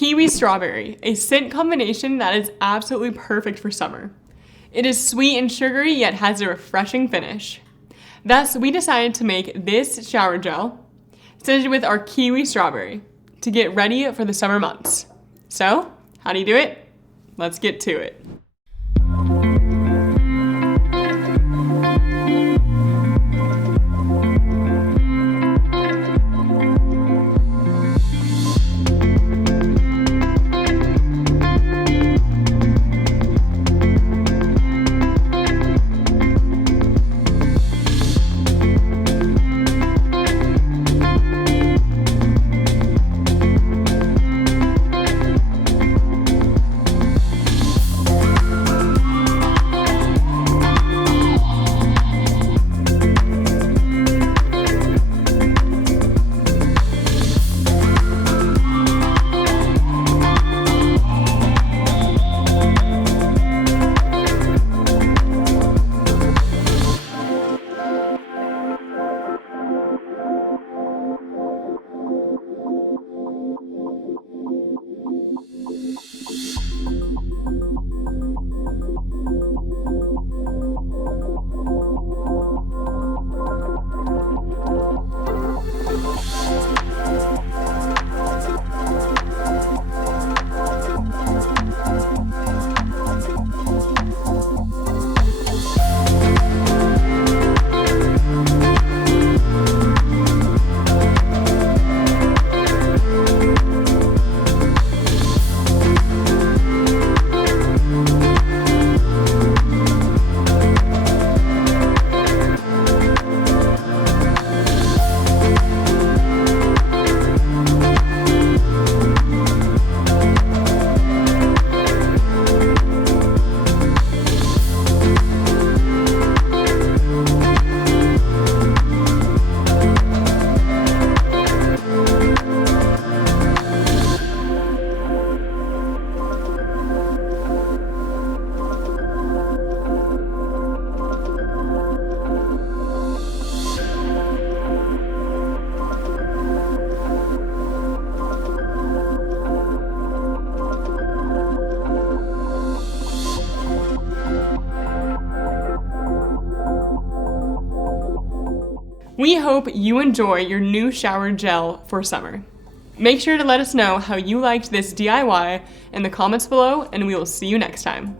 Kiwi Strawberry, a scent combination that is absolutely perfect for summer. It is sweet and sugary, yet has a refreshing finish. Thus, we decided to make this shower gel scented with our Kiwi Strawberry to get ready for the summer months. So, how do you do it? Let's get to it. We hope you enjoy your new shower gel for summer. Make sure to let us know how you liked this DIY in the comments below, and we will see you next time.